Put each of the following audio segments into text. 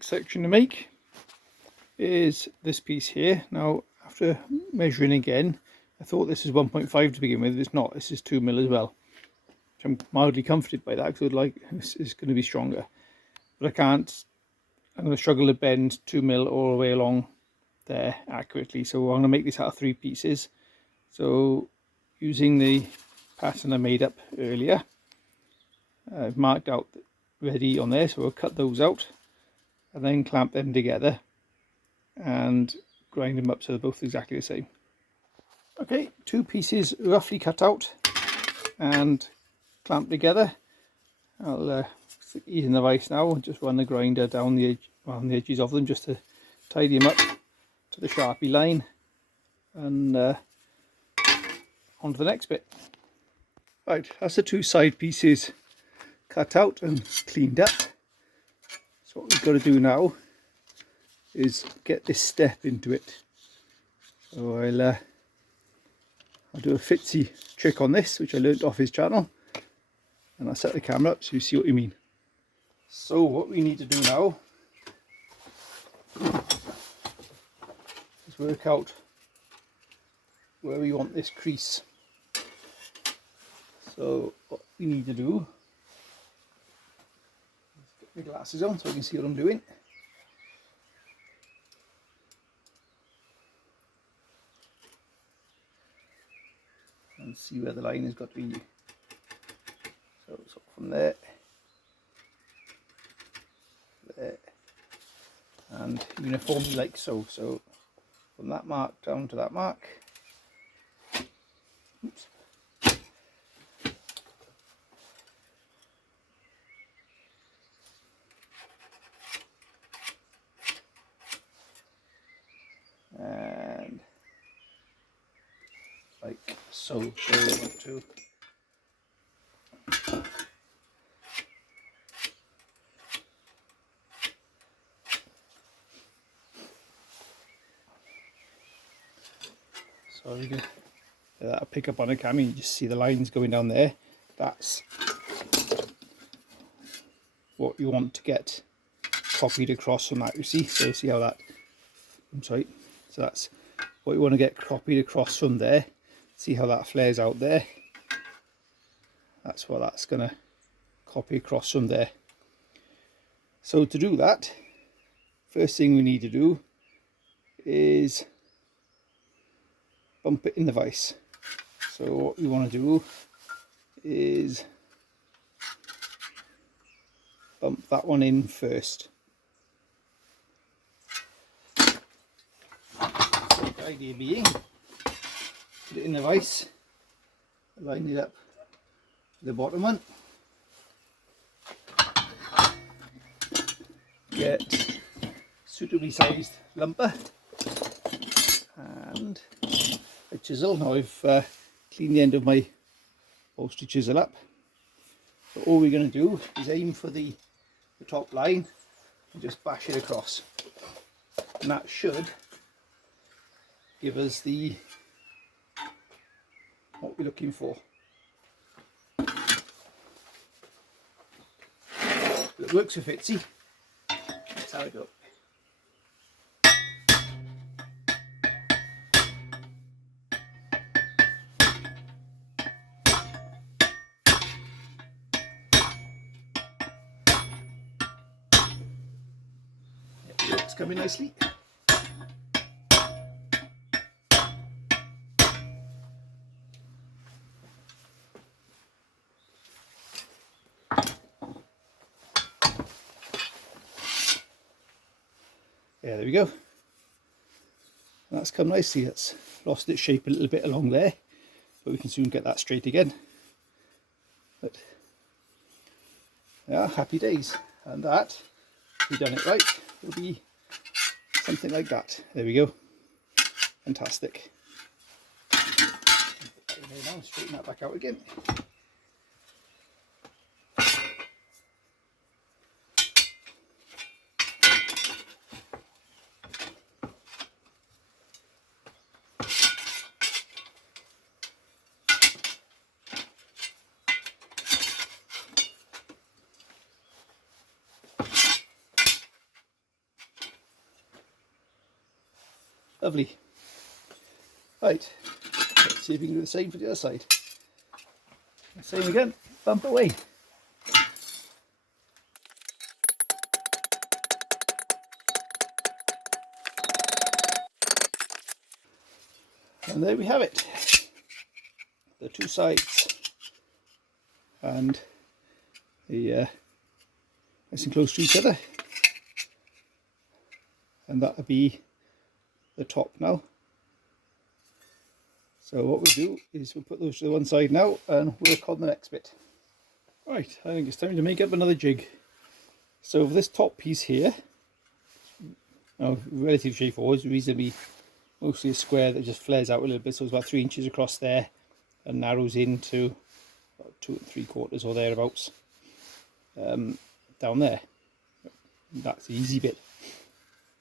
next section to make is this piece here. Now, after measuring again, I thought this is 1.5 to begin with. It's not. This is 2mm as well. Which I'm mildly comforted by that, because I'd like this is going to be stronger. But I can't. I'm going to struggle to bend 2mm all the way along there accurately. So I'm going to make this out of 3 pieces. So using the pattern I made up earlier, I've marked out ready on there, so we'll cut those out and then clamp them together and grind them up so they're both exactly the same. Okay, 2 pieces roughly cut out and clamped together. I'll stick these in the vise now and just run the grinder down the edges of them just to tidy them up to the Sharpie line, and on to the next bit. Right, that's the 2 side pieces cut out and cleaned up. So what we've got to do now is get this step into it. So I'll do a fitsy trick on this, which I learnt off his channel, and I'll set the camera up so you see what you mean. So what we need to do now is work out where we want this crease. So what we need to do is get my glasses on so I can see what I'm doing. And see where the line has got to be. So from there, there, and uniformly like so. So from that mark down to that mark. Oops. And like so. So I want to sorry to that'll pick up on a camera. You just see the lines going down there. That's what you want to get copied across from that, you see. So see how that, I'm sorry, so that's what you want to get copied across from there. See how that flares out there. That's what that's going to copy across from there. So to do that, first thing we need to do is bump it in the vise. So what we want to do is bump that one in first. The idea being, put it in the vise, line it up to the bottom one, get suitably sized lumper and a chisel. Now I've cleaned the end of my upholstery chisel up. So all we're going to do is aim for the top line and just bash it across. And that should give us the what we're looking for. It works for Fitzy. Let's have a go. It's coming nicely. Yeah, there we go. And that's come nicely. It's lost its shape a little bit along there, but we can soon get that straight again. But yeah, happy days. And that, if we've done it right, will be something like that. There we go. Fantastic. Okay, now straighten that back out again. Lovely. Right, let's see if we can do the same for the other side. Same again, bump away. And there we have it, the two sides, and the nice and close to each other, and that'll be the top now. So what we'll do is we'll put those to the one side now and work on the next bit. Right, I think it's time to make up another jig. So for this top piece here, now relatively straightforward, it's reasonably mostly a square that just flares out a little bit, so it's about 3 inches across there and narrows into about 2 3/4 or thereabouts down there. That's the easy bit.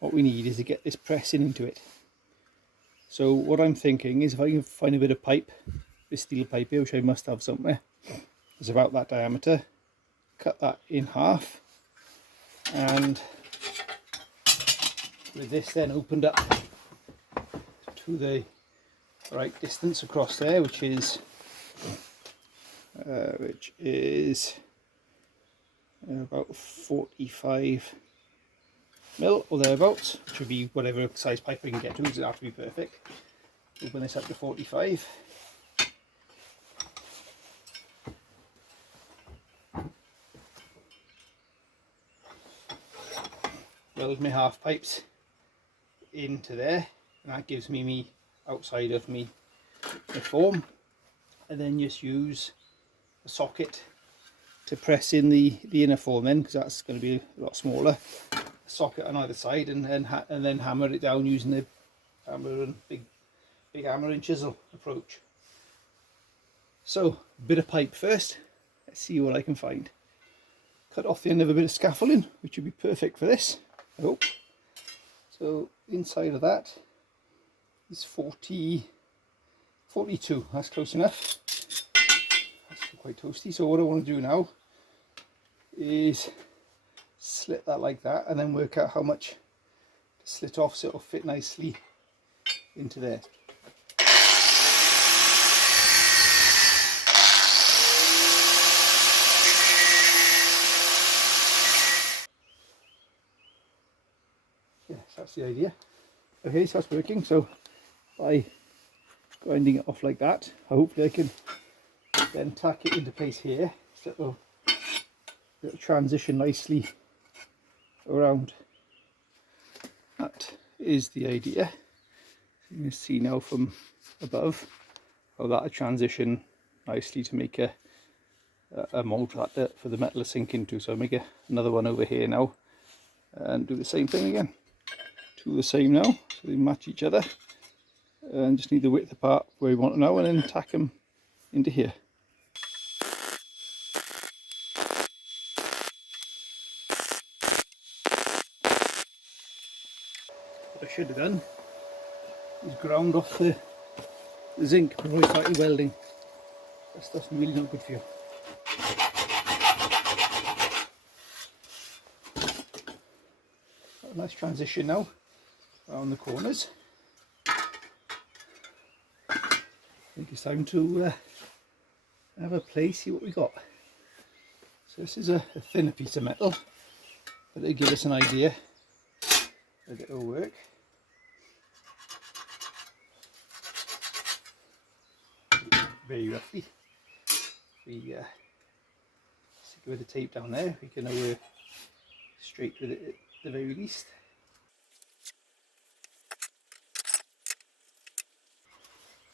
What we need is to get this pressing into it. So what I'm thinking is if I can find a bit of pipe, this steel pipe here, which I must have somewhere, it's about that diameter, cut that in half, and with this then opened up to the right distance across there, which is about 45 mil or thereabouts, which would be whatever size pipe we can get to. It doesn't have to be perfect. Open this up to 45. Weld my half pipes into there, and that gives me outside of the form, and then just use a socket to press in the inner form then, because that's going to be a lot smaller. A socket on either side, and then hammer it down using the hammer and big hammer and chisel approach. So a bit of pipe first. Let's see what I can find. Cut off the end of a bit of scaffolding, which would be perfect for this, I hope. So inside of that is 42. That's close enough. That's quite toasty. So what I want to do now is slit that like that, and then work out how much to slit off so it'll fit nicely into there. Yes, that's the idea. Okay, so that's working. So by grinding it off like that, hopefully I can then tack it into place here, so it'll transition nicely around. That is the idea. You can see now from above how that'll transition nicely to make a mould for the metal to sink into. So I'll make another one over here now and do the same thing again. Two the same now, so they match each other, and just need the width apart where we want to now, and then tack them into here. What I should have done is ground off the zinc before I started welding. That stuff's really not good for you. Got a nice transition now around the corners. I think it's time to have a play, see what we got. So this is a thinner piece of metal, but it'll give us an idea that it will work. Very roughly. We stick with the tape down there, we can now work straight with it at the very least.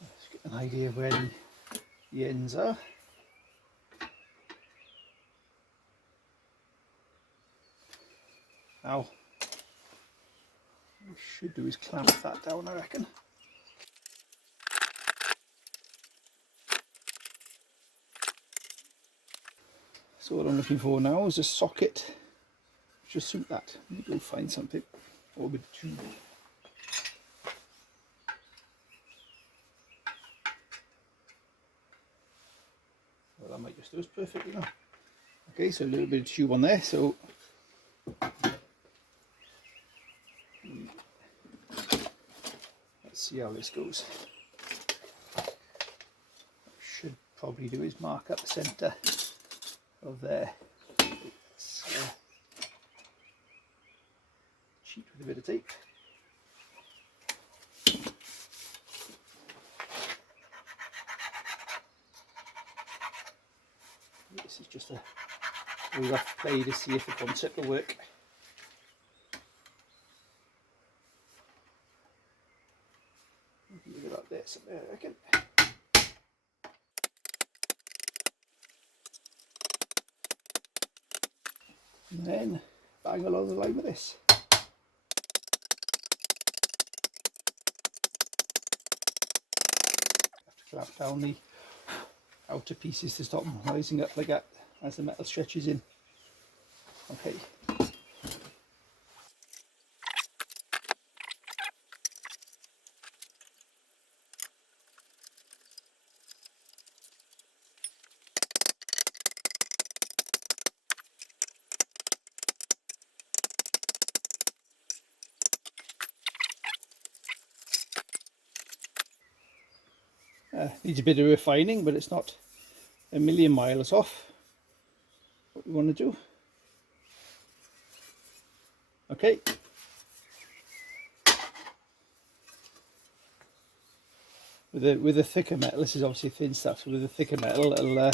Let's get an idea of where the ends are. Now, what we should do is clamp that down, I reckon. So what I'm looking for now is a socket to suit that. Let me go find something, or a bit of tube. Well, that might just do us perfectly now. Okay, so a little bit of tube on there, so Let's see how this goes. What I should probably do is mark up the centre of there. Let's cheat with a bit of tape. This is just a rough play to see if the concept will work. Leave it up there somewhere, I reckon. And then bang along the line with this. Have to clamp down the outer pieces to stop them rising up like that as the metal stretches in. Okay. Needs a bit of refining, but it's not a million miles off what we want to do. Okay. With a thicker metal, this is obviously thin stuff, so with a thicker metal it'll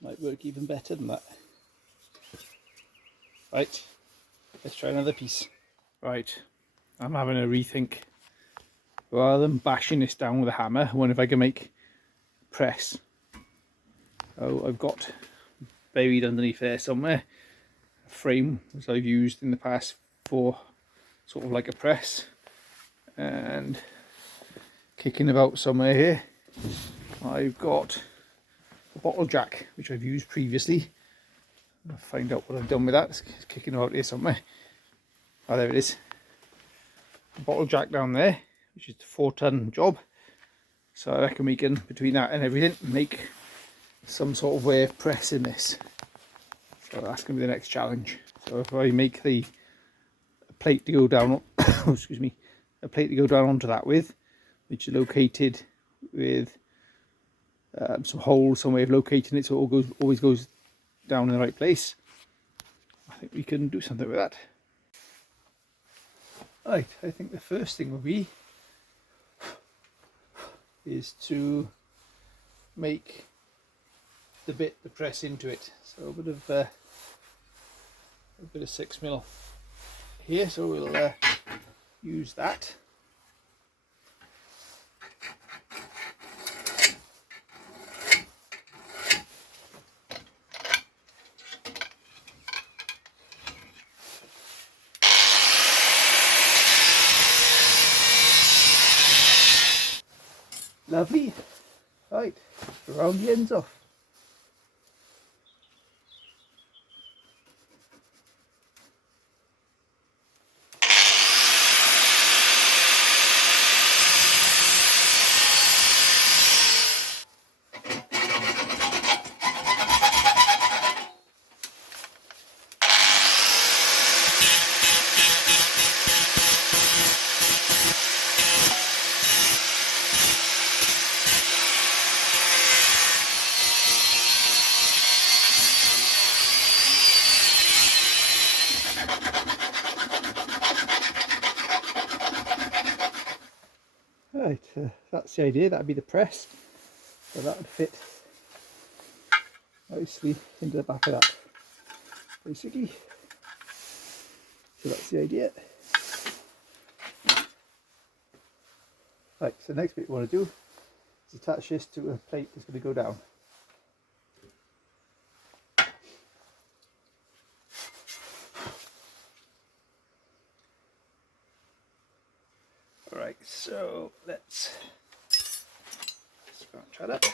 might work even better than that. Right, let's try another piece. Right, I'm having a rethink. Rather than bashing this down with a hammer, I wonder if I can make a press. Oh, I've got buried underneath there somewhere a frame that I've used in the past for sort of like a press, and kicking about somewhere here I've got a bottle jack which I've used previously. I'll find out what I've done with that. It's kicking about here somewhere. Oh, there it is. A bottle jack down there, which is a 4-ton job, so I reckon we can, between that and everything, make some sort of way of pressing this. So that's going to be the next challenge. So if I make the plate to go down excuse me, a plate to go down onto that with, which is located with some holes, some way of locating it so it always goes down in the right place, I think we can do something with that. Right, I think the first thing will be is to make the bit to press into it. So a bit of 6mm here, so we'll use that. Lovely. Right, round the ends off. Right, that's the idea. That'd be the press, so that would fit nicely into the back of that, basically. So that's the idea. Right, so the next bit we want to do is attach this to a plate that's going to go down. Alright, so let's scratch that up.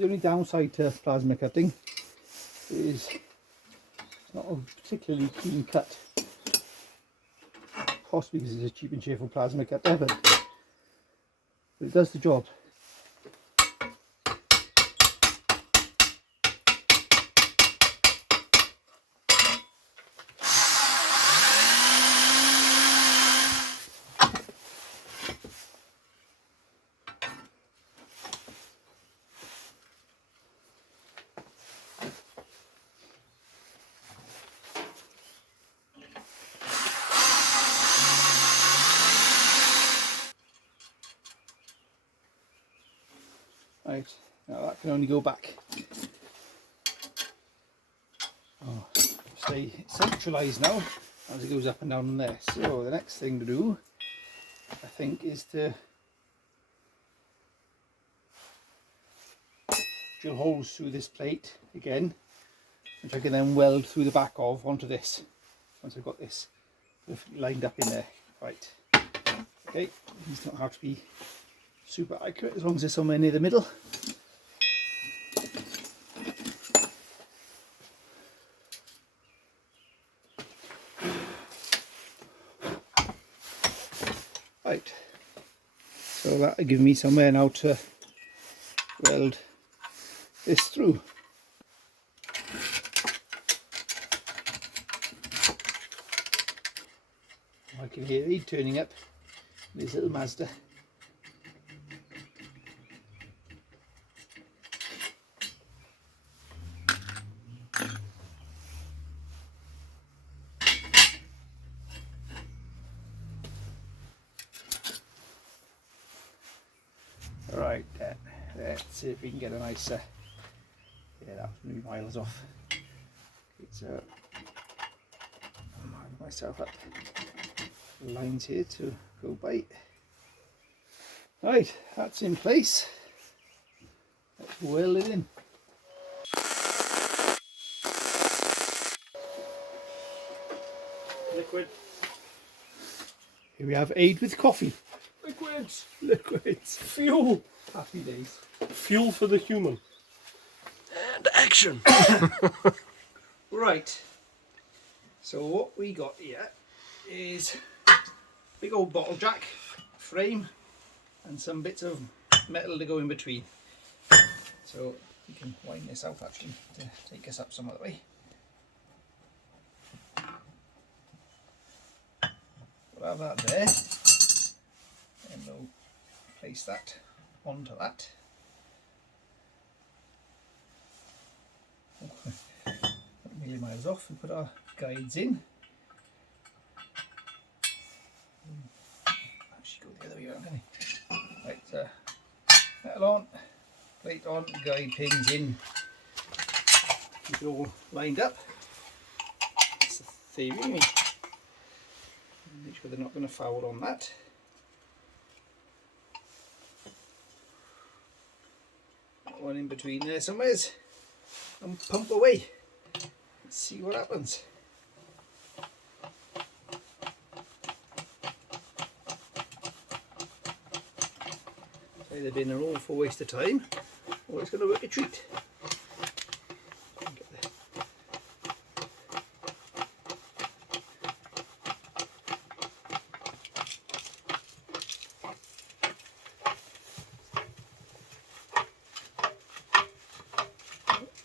The only downside to plasma cutting is it's not a particularly clean cut. Possibly because it's a cheap and cheerful plasma cutter, but it does the job. Right, now that can only go back. Oh, stay centralised now as it goes up and down there. So the next thing to do, I think, is to drill holes through this plate again, which I can then weld through the back of onto this, once I've got this lined up in there. Right, okay, these don't have to be super accurate as long as they're somewhere near the middle. Right, so that'll give me somewhere now to weld this through. I can hear Reed turning up in his little Mazda. Right then, let's see if we can get a nice, yeah, that was going to be miles off. Okay, so I'm lining myself up lines here to go by. Right, that's in place. Let's weld it in. Liquid. Here we have aid with coffee. Liquids. Liquids. Fuel. Happy days. Fuel for the human. And action. Right, so what we got here is big old bottle jack frame and some bits of metal to go in between. So we can wind this out actually to take us up some other way. We'll have that there, and we'll place that onto that. Not a million miles off. We put our guides in. Actually go the other way around, can we? Right, so metal on, plate on, guide pins in. Keep it all lined up. That's the theory. Make sure they're not going to foul on that. That one in between there somewheres, and pump away. Let's see what happens. It's either been an awful waste of time, or it's going to work a treat.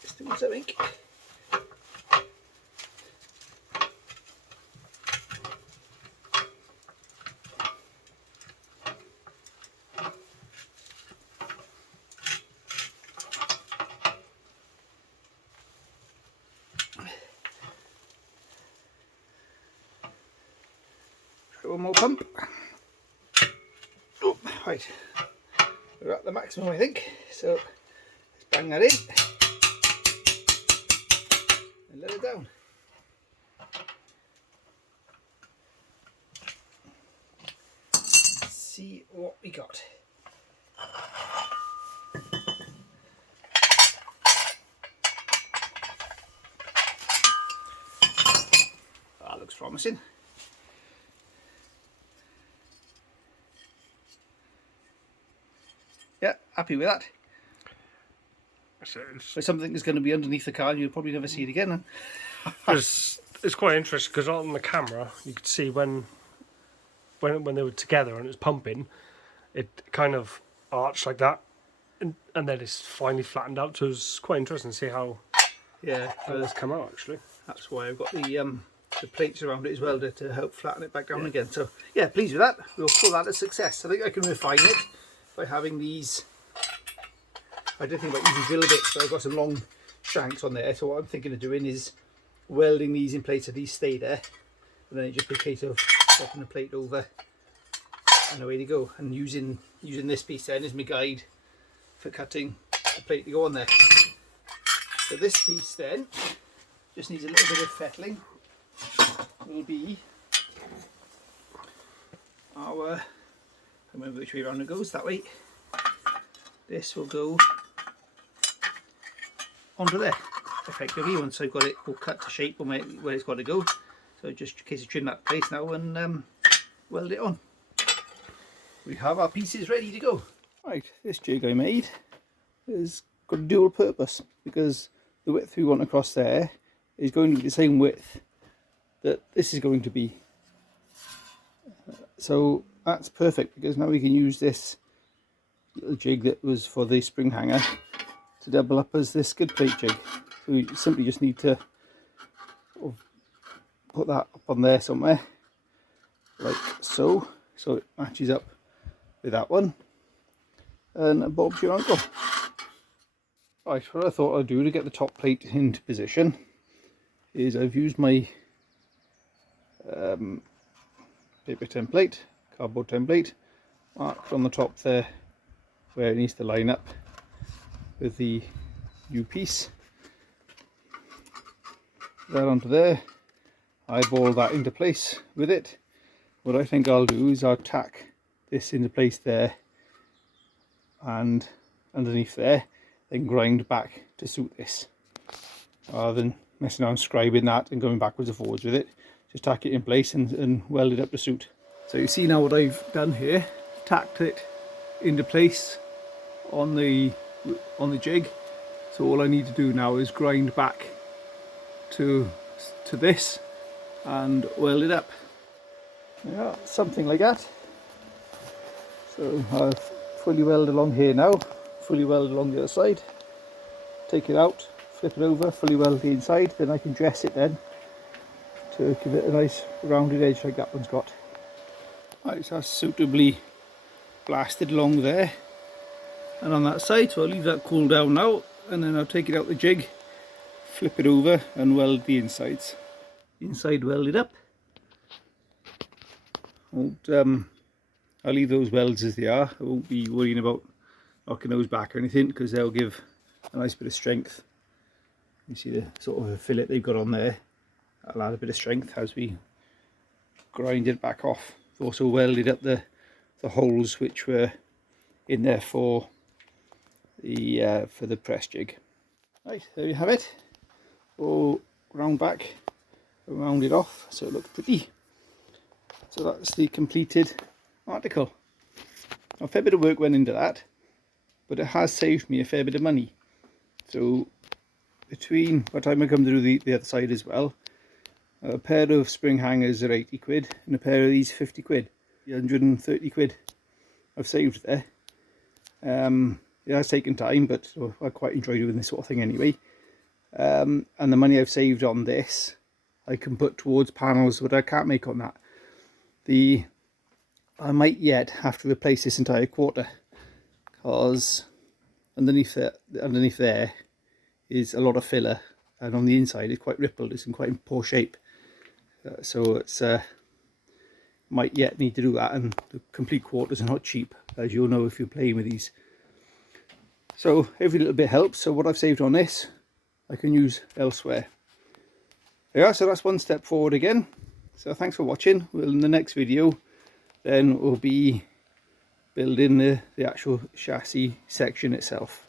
Just doing something. One more pump. Oh, right, we're at the maximum I think, so let's bang that in and let it down. Let's see what we got. That looks promising. Yeah, happy with that. But something that's going to be underneath the car and you'll probably never see it again. Huh? It's quite interesting because on the camera you could see when they were together and it was pumping, it kind of arched like that, and then it's finally flattened out. So it's quite interesting to see how it's come out actually. That's why I've got the plates around it as well to help flatten it back down again. So yeah, pleased with that. We'll call that a success. I think I can refine it by having these. I did think about using drill bits, but I've got some long shanks on there. So what I'm thinking of doing is welding these in place so these stay there, and then it's just a case of popping the plate over and away to go. And using this piece then as my guide for cutting the plate to go on there. So this piece then just needs a little bit of fettling. Will be our, I remember which way around it goes, that way. This will go onto there effectively once I've got it all cut to shape where it's got to go. So just in case I trim that place now and weld it on. We have our pieces ready to go. Right, this jig I made has got a dual purpose because the width we want across there is going to be the same width that this is going to be. So that's perfect because now we can use this little jig that was for the spring hanger to double up as this skid plate jig. So we simply just need to put that up on there somewhere like so, so it matches up with that one, and Bob's your uncle. Right, what I thought I'd do to get the top plate into position is I've used my paper template, cardboard template, marked on the top there where it needs to line up with the new piece. That onto there, eyeball that into place with it. What I think I'll do is I'll tack this into place there and underneath there, then grind back to suit this, rather than messing around scribing that and going backwards and forwards with it. Just tack it in place and weld it up to suit. So you see now what I've done here, tacked it into place on the jig. So all I need to do now is grind back to this and weld it up. Yeah, something like that. So I've fully welded along here now, fully welded along the other side. Take it out, flip it over, fully weld the inside, then I can dress it then to give it a nice rounded edge like that one's got. Right, so that's suitably blasted along there and on that side, so I'll leave that cool down now, and then I'll take it out the jig, flip it over and weld the insides. Inside welded up. I'll leave those welds as they are. I won't be worrying about knocking those back or anything because they'll give a nice bit of strength. You see the sort of a fillet they've got on there. That'll add a bit of strength as we grind it back off. I've also welded up the holes which were in there for the press jig. Right, there you have it. All round back, round it off so it looks pretty. So that's the completed article. A fair bit of work went into that, but it has saved me a fair bit of money. So between by the time I come through the other side as well, a pair of spring hangers are 80 quid and a pair of these 50 quid. 130 quid I've saved there. It has taken time, but I quite enjoy doing this sort of thing anyway. And the money I've saved on this I can put towards panels that I can't make on that. I might yet have to replace this entire quarter because underneath there is a lot of filler, and on the inside it's quite rippled. It's in quite poor shape, so it's might yet need to do that, and the complete quarters are not cheap, as you'll know if you're playing with these. So every little bit helps. So what I've saved on this I can use elsewhere. Yeah, so that's one step forward again. So thanks for watching. Well, in the next video then we'll be building the actual chassis section itself.